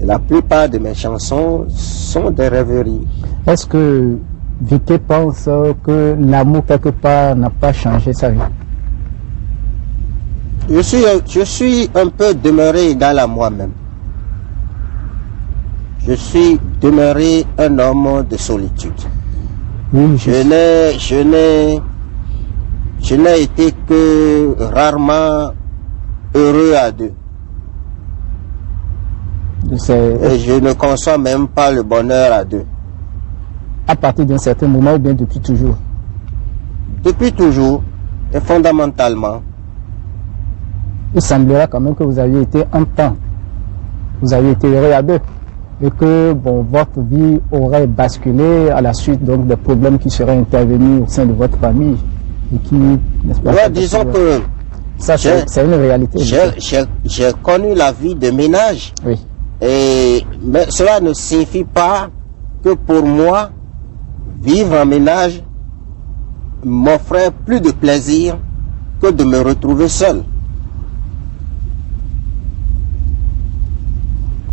Et la plupart de mes chansons sont des rêveries. Est-ce que Vicky pense que l'amour quelque part n'a pas changé sa vie? Je suis un peu demeuré égal à moi-même. Je suis demeuré un homme de solitude. Oui, Je n'ai été que rarement heureux à deux. Et je ne conçois même pas le bonheur à deux. À partir d'un certain moment ou bien depuis toujours? Depuis toujours et fondamentalement. Il semblera quand même que vous aviez été un temps, vous aviez été heureux à deux et que bon, votre vie aurait basculé à la suite donc des problèmes qui seraient intervenus au sein de votre famille et qui, n'est-ce pas? Ouais, disons que ça c'est une réalité. J'ai connu la vie de ménage. Oui. Mais cela ne signifie pas que pour moi, vivre en ménage m'offrait plus de plaisir que de me retrouver seul.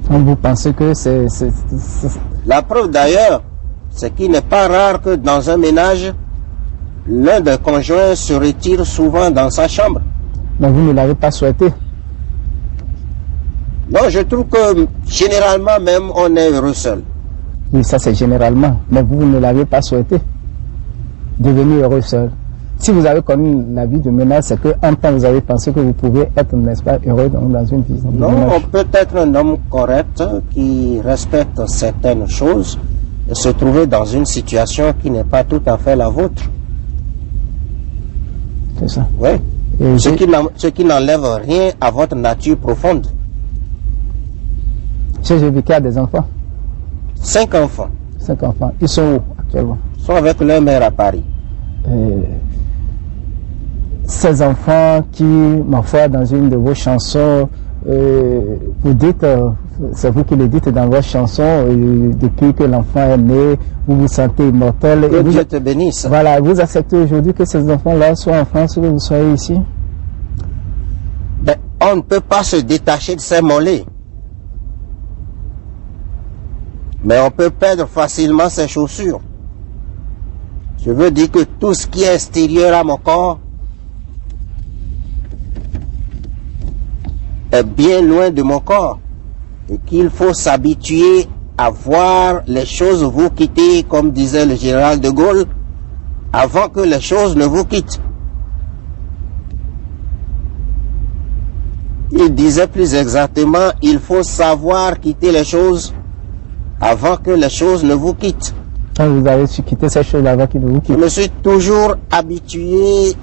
Donc vous pensez que c'est... La preuve d'ailleurs, c'est qu'il n'est pas rare que dans un ménage, l'un des conjoints se retire souvent dans sa chambre. Mais vous ne l'avez pas souhaité? Non, je trouve que généralement même on est heureux seul. Oui, ça c'est généralement, mais vous ne l'avez pas souhaité, devenir heureux seul. Si vous avez connu la vie de ménage, c'est qu'un temps vous avez pensé que vous pouvez être, n'est-ce pas, heureux dans une vie de non, ménage. on peut être un homme correct qui respecte certaines choses et se trouver dans une situation qui n'est pas tout à fait la vôtre. C'est ça. Oui. Ce qui n'enlève rien à votre nature profonde. J'ai vécu à des enfants. 5 enfants. 5 enfants. Ils sont où actuellement? Ils sont avec leur mère à Paris. Ces enfants qui, ma foi, dans une de vos chansons, vous dites, c'est vous qui le dites dans vos chansons, depuis que l'enfant est né, vous vous sentez immortel. Que Dieu te bénisse. Voilà, vous acceptez aujourd'hui que ces enfants-là soient en France, que vous soyez ici? Ben, on ne peut pas se détacher de ces mollets. Mais on peut perdre facilement ses chaussures. Je veux dire que tout ce qui est extérieur à mon corps est bien loin de mon corps. Et qu'il faut s'habituer à voir les choses vous quitter, comme disait le général de Gaulle, avant que les choses ne vous quittent. Il disait plus exactement, il faut savoir quitter les choses avant que les choses ne vous quittent. Quand vous avez su quitter ces choses avant qu'ils ne vous quittent? Je me suis toujours habitué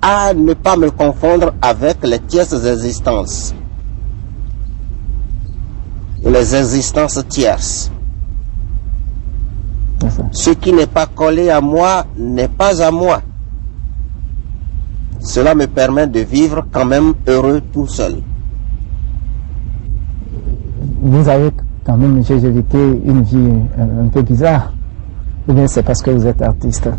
à ne pas me confondre avec les tierces existences. Et les existences tierces. Ce qui n'est pas collé à moi n'est pas à moi. Cela me permet de vivre quand même heureux tout seul. Vous avez quand même, j'ai vécu une vie un peu bizarre. Ou bien c'est parce que vous êtes artiste?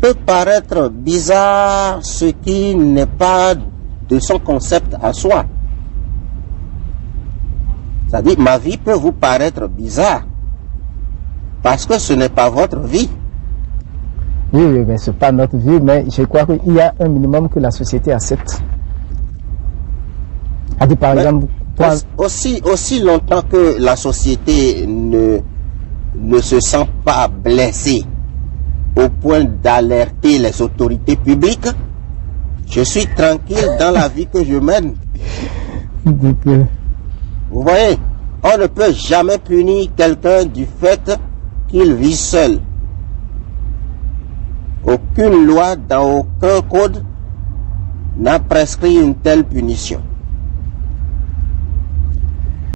Peut paraître bizarre ce qui n'est pas de son concept à soi. C'est-à-dire, ma vie peut vous paraître bizarre parce que ce n'est pas votre vie. Oui, mais ce n'est pas notre vie, mais je crois qu'il y a un minimum que la société accepte. Par exemple, aussi longtemps que la société ne se sent pas blessée au point d'alerter les autorités publiques, je suis tranquille dans la vie que je mène. Vous voyez, on ne peut jamais punir quelqu'un du fait qu'il vit seul. Aucune loi dans aucun code n'a prescrit une telle punition.